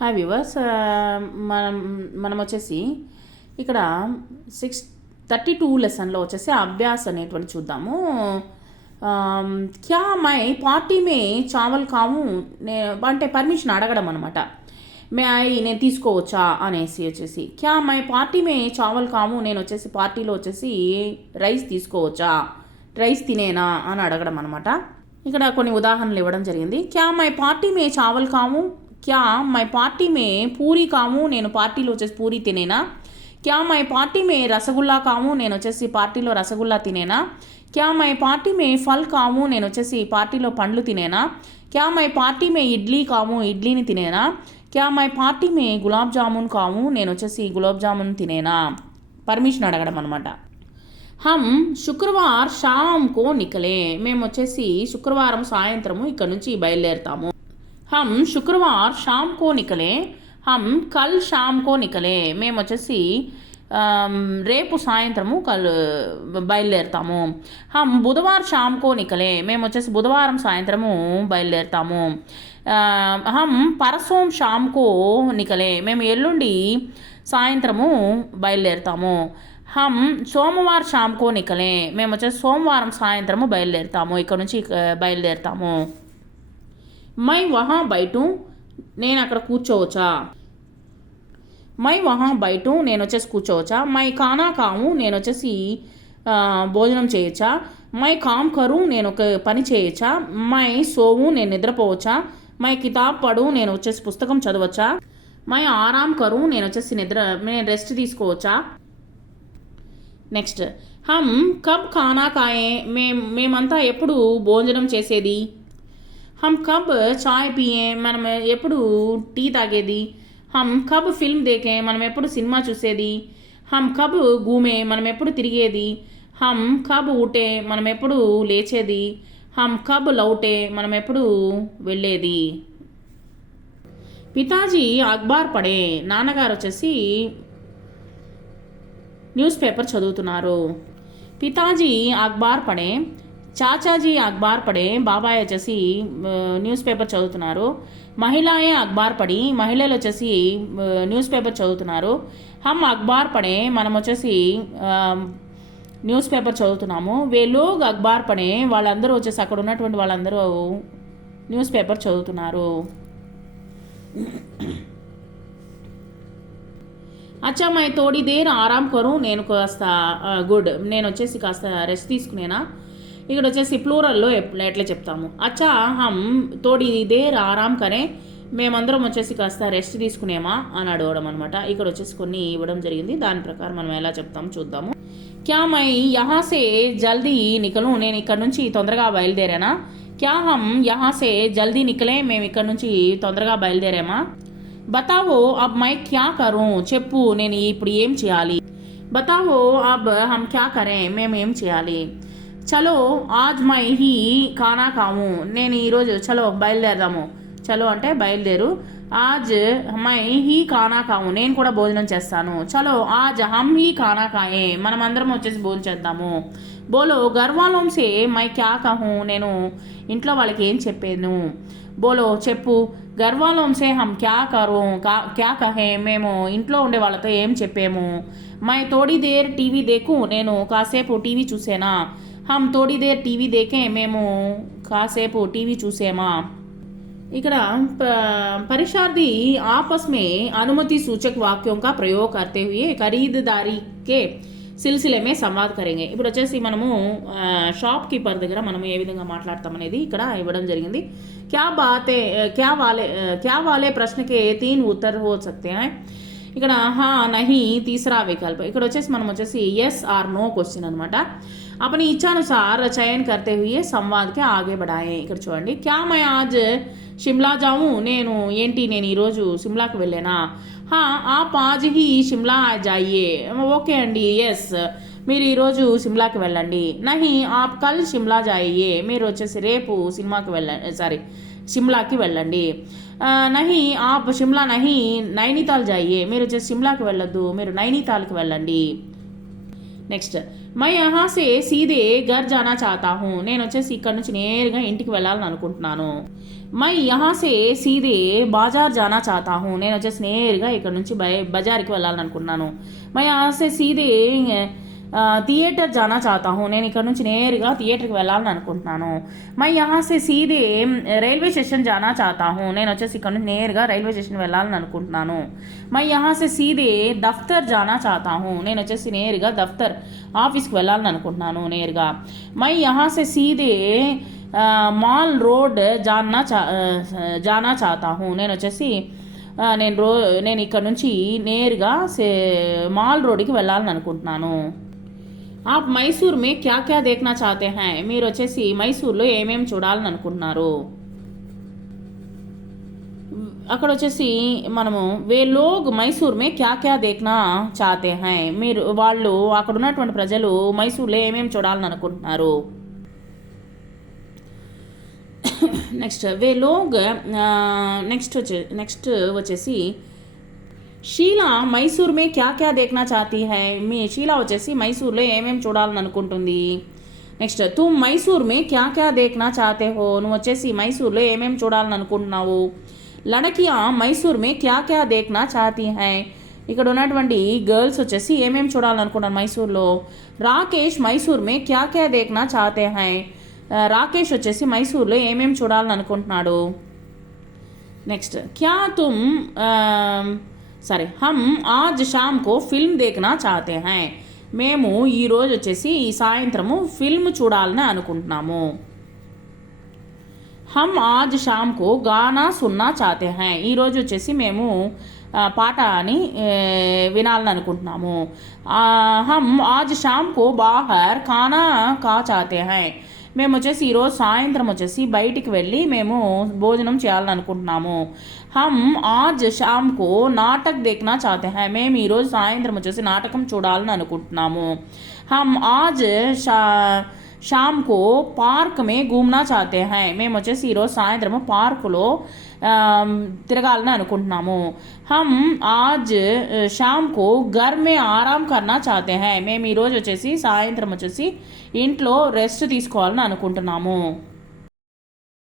Hi viewers, మనం మనం వచ్చేసి ఇక్కడ 632 లెసన్లో వచ్చేసి అభ్యాస్ అనేటువంటి చూద్దాము. క్యా మై పార్టీ మే చావల్ కాము అంటే పర్మిషన్ అడగడం అనమాట. నేను తీసుకోవచ్చా అనేసి వచ్చేసి క్యా మై పార్టీ మే చావల్ కాము, నేను వచ్చేసి పార్టీలో వచ్చేసి రైస్ తీసుకోవచ్చా, రైస్ తినేనా అని అడగడం అనమాట. ఇక్కడ కొన్ని ఉదాహరణలు ఇవ్వడం జరిగింది. క్యా మై పార్టీ మే చావల్ కాము, క్యా మై పార్టీ మే పూరి కాము, నేను పార్టీలో వచ్చేసి పూరి తినేనా. క్యా మై పార్టీ మే రసగుల్లా కాము, నేను వచ్చేసి పార్టీలో రసగుల్లా తినేనా. క్యా మై పార్టీ మే ఫల్ కాము, నేను వచ్చేసి పార్టీలో పండ్లు తినేనా. క్యా మై పార్టీ మే ఇడ్లీ కాము, ఇడ్లీని తినేనా. క్యా మై పార్టీ మే గులాబ్ జామున్ కాము, నేను వచ్చేసి గులాబ్ జామున్ తినేనా. పర్మిషన్ అడగడం అనమాట. హమ్ శుక్రవారం షాంకో నికలే, మేము వచ్చేసి శుక్రవారం సాయంత్రము ఇక్కడ నుంచి బయలుదేరుతాము. హమ్ శుక్రవారం షాంకో నికలే, హమ్ కల్ షాంకో నికలే, మేము వచ్చేసి రేపు సాయంత్రము బయలుదేరుతాము. హమ్ బుధవారం షాంకో నికలే, మేము వచ్చేసి బుధవారం సాయంత్రము బయలుదేరుతాము. హమ్ పరసోం షాంకో నికలే, మేము ఎల్లుండి సాయంత్రము బయలుదేరుతాము. హమ్ సోమవారం షాంకో నికలే, మేము వచ్చేసి సోమవారం సాయంత్రము బయలుదేరుతాము, ఇక్కడ నుంచి బయలుదేరుతాము. మై వహా బయటు, నేను అక్కడ కూర్చోవచ్చా. మై వహా బయటు, నేను వచ్చేసి కూర్చోవచ్చా. మై ఖానా కాము, నేను వచ్చేసి భోజనం చేయొచ్చా. మై కామ్ కరు, నేను ఒక పని చేయొచ్చా. మై సోవు, నేను నిద్రపోవచ్చా. మై కితాబ్ పడు, నేను వచ్చేసి పుస్తకం చదవచ్చా. మై ఆరాం కరు, నేను వచ్చేసి నేను రెస్ట్ తీసుకోవచ్చా. నెక్స్ట్, హమ్ కబ్ ఖానా ఖాయే, మేమంతా ఎప్పుడు భోజనం చేసేది. హమ్ కబ్ చాయ్ పియే, మనం ఎప్పుడు టీ తాగేది. హమ్ కబ్ ఫిల్మ్ దేకే, మనం ఎప్పుడు సినిమా చూసేది. హమ్ కబ్ గూమే, మనం ఎప్పుడు తిరిగేది. హమ్ కబ్ ఊటే, మనం ఎప్పుడు లేచేది. హమ్ కబ్ లౌటే, మనం ఎప్పుడు వెళ్ళేది. పితాజీ అఖ్బార్ పడే, నాన్నగారు వచ్చేసి న్యూస్ పేపర్ చదువుతున్నారు. పితాజీ అఖ్బార్ పడే, చాచాజీ అఖ్బార్ పడే, బాబాయ్ వచ్చేసి న్యూస్ పేపర్ చదువుతున్నారు. మహిళాయే అఖ్బార్ పడి, మహిళలు వచ్చేసి న్యూస్ పేపర్ చదువుతున్నారు. హమ్ అఖ్బార్ పడే, మనం వచ్చేసి న్యూస్ పేపర్ చదువుతున్నాము. వే లోగ్ అఖ్బార్ పడే, వాళ్ళందరూ వచ్చేసి అక్కడ ఉన్నటువంటి వాళ్ళందరూ న్యూస్ పేపర్ చదువుతున్నారు. అచ్చా మై తోడి దేర్ ఆరాం కరు, నేను కాస్త గుడ్, నేను వచ్చేసి కాస్త రెస్ట్ తీసుకునేనా. ఇక్కడ వచ్చేసి ప్లూరల్లో ఎట్లా చెప్తాము. అచ్చా హమ్ తోడి దేర్ ఆరాం కరే, మేమందరం వచ్చేసి కాస్త రెస్ట్ తీసుకునేమా అని అడగడం అనమాట. ఇక్కడ వచ్చేసి కొన్ని ఇవ్వడం జరిగింది, దాని ప్రకారం మనం ఎలా చెప్తాము చూద్దాము. క్యా మై యహాసే జల్దీ నికలు, నేను ఇక్కడ నుంచి తొందరగా బయలుదేరానా. క్యా హమ్ యహాసే జల్దీ నికలే, మేము ఇక్కడ నుంచి తొందరగా బయలుదేరామా. బతావో అబ్ మై క్యా కరు, చెప్పు నేను ఇప్పుడు ఏం చేయాలి. బతావో అబ్ హమ్ క్యా కరే, మేము ఏం చేయాలి. చలో ఆజ్ మై హీ ఖానా ఖాము, నేను ఈరోజు చలో బయలుదేరదాము. చలో అంటే బయలుదేరు. ఆజ్ మై హీ ఖానా ఖాము, నేను కూడా భోజనం చేస్తాను. చలో ఆజ్ హమ్ హీ ఖానా ఖాయే, మనం అందరం వచ్చేసి భోజనం చేద్దాము. బోలో గర్వాలోం సే మై క్యా కహూ, నేను ఇంట్లో వాళ్ళకి ఏం చెప్పాను. బోలో చెప్పు. గర్వాలోం సే హమ్ క్యా కరు క్యా కహే, మేము ఇంట్లో ఉండే వాళ్ళతో ఏం చెప్పాము. మై తోడి దేర్ టీవీ దేకు, నేను కాసేపు టీవీ చూసేనా. హమ్ తోడి దేర్ టీవీ దేకే, మేము కాసేపు టీవీ చూసేమా. ఇక్కడ परीक्षार्थी आपस में अनुमति सूचक वाक्यों का प्रयोग करते हुए खरीदारी के సిల్సిలే మే సంవాద్ కరేంగే. ఇప్పుడు వచ్చేసి మనము షాప్ కీపర్ దగ్గర మనం ఏ విధంగా మాట్లాడతాం అనేది ఇక్కడ ఇవ్వడం జరిగింది. క్యా వాలే ప్రశ్నకే 3 ఉత్తర్ హో సక్తే హై. ఇక్కడ హా నహీ తీసరా వికల్ప, ఇక్కడ వచ్చేసి మనం వచ్చేసి ఎస్ ఆర్ నో క్వశ్చన్ అనమాట. अपनी इच्छानुसार चयन करते हुए संवाद के आगे बढ़ाए. ఇక్కడ చూడండి, క్యా మై ఆజ్ షిమ్లా జాము, నేను ఈరోజు సిమ్లాకి వెళ్ళానా. హా ఆప్ ఆజ్ హీ షిమ్లా జాయియే, ఓకే అండి, ఎస్ మీరు ఈరోజు సిమ్లాకి వెళ్ళండి. నహీ ఆప్ కల్ షిమ్లా జాయియే, మీరు వచ్చేసి రేపు షిమ్లాకి వెళ్ళండి. నహీ ఆప్ షిమ్లా నహీ నైనితాల్ జాయియే, మీరు వచ్చేసి షిమ్లాకి వెళ్ళొద్దు, మీరు నైనితాల్కి వెళ్ళండి. నెక్స్ట్ మై యహా సే సీదే ఘర్ జానా చాతా హూ, నేను వచ్చేసి ఇక్కడ నుంచి నేరుగా ఇంటికి వెళ్ళాలని అనుకుంటున్నాను. మై యహా సే సీదే బాజార్ జానా చాతా హూ, నేను వచ్చేసి నేరుగా ఇక్కడ నుంచి బజార్కి వెళ్ళాలని అనుకుంటున్నాను. మై యహా సే సీదే థియేటర్ జానా చాతా హూ, నేను ఇక్కడ నుంచి నేరుగా థియేటర్కి వెళ్ళాలని అనుకుంటున్నాను. మై యహా సే సీదే రైల్వే స్టేషన్ జానా చాతా హూ, నేను వచ్చేసి ఇక్కడ నుంచి నేరుగా రైల్వే స్టేషన్ వెళ్ళాలని అనుకుంటున్నాను. మై యహా సే సీదే దఫ్తర్ జానా చాతా హూ, నేను వచ్చేసి నేరుగా దఫ్తర్ ఆఫీస్కి వెళ్ళాలని అనుకుంటున్నాను నేరుగా. మై యహా సే సీదే మాల్ రోడ్ జానా చాతా హూ, నేను వచ్చేసి నేను ఇక్కడ నుంచి నేరుగా మాల్ రోడ్కి వెళ్ళాలని అనుకుంటున్నాను. ఆప్ మైసూర్ మే క్యా క్యా దేఖ్నా చాతే హై, మీరు వచ్చేసి మైసూర్లో ఏమేమి చూడాలని అనుకుంటున్నారు. అక్కడ వచ్చేసి మనము వే లోగ్ మైసూర్ మే క్యా క్యా దేఖ్నా చాతే హై, వాళ్ళు అక్కడ ఉన్నటువంటి ప్రజలు మైసూర్లో ఏమేమి చూడాలని అనుకుంటున్నారు. నెక్స్ట్ వే లోగ్ నెక్స్ట్ వచ్చేసి షీలా మైసూర్ మే క్యా క్యా దేఖ్నా చాతీ హై, మీ షీలా వచ్చేసి మైసూర్లో ఏమేమి చూడాలని అనుకుంటుంది. నెక్స్ట్ తుమ్ మైసూర్ మే క్యా క్యా దేఖ్నా చాతే హో, నువ్వు వచ్చేసి మైసూర్లో ఏమేమి చూడాలని అనుకుంటున్నావు. లడకియా మైసూర్ మే క్యా క్యా దేఖ్నా చాతీ హై, ఇక్కడ ఉన్నటువంటి గర్ల్స్ వచ్చేసి ఏమేమి చూడాలని అనుకుంటారు మైసూర్లో. రాకేష్ మైసూర్ మే క్యా క్యా దేఖ్నా చాతే హై, రాకేష్ వచ్చేసి మైసూర్లో ఏమేమి చూడాలని అనుకుంటున్నాడు. నెక్స్ట్ క్యా తుమ్ హమ్ ఆజ్ షామ్ కో ఫిల్మ్ దేఖ్నా చాతే హై, మేము ఈరోజు వచ్చేసి ఈ సాయంత్రము ఫిల్మ్ చూడాలని అనుకుంటున్నాము. హమ్ ఆజ్ షామ్ కో గానా సున్నా చాతే హై, ఈరోజు వచ్చేసి మేము పాట అని వినాలని అనుకుంటున్నాము. హమ్ ఆజ్ షామ్ కో బాహర్ ఖానా కా చాతే హై, మేము వచ్చేసి ఈరోజు సాయంత్రం వచ్చేసి బయటికి వెళ్ళి మేము భోజనం చేయాలని అనుకుంటున్నాము. హమ్ ఆజ్ షామ్ కో నాటక్ దేఖ్నా చాతే హై, మేము ఈరోజు సాయంత్రం వచ్చేసి నాటకం చూడాలని అనుకుంటున్నాము. హమ్ ఆజ్ షామ్ కో పార్క్ మే ఘూమ్నా చాతే హై, మేము వచ్చేసి ఈరోజు సాయంత్రము పార్కులో తిరగాలని అనుకుంటున్నాము. హమ్ ఆజ్ షామ్ కో ఘర్ మే ఆరామ్ కర్నా చాతే హై, మేము ఈరోజు వచ్చేసి సాయంత్రం వచ్చేసి ఇంట్లో రెస్ట్ తీసుకోవాలని అనుకుంటున్నాము.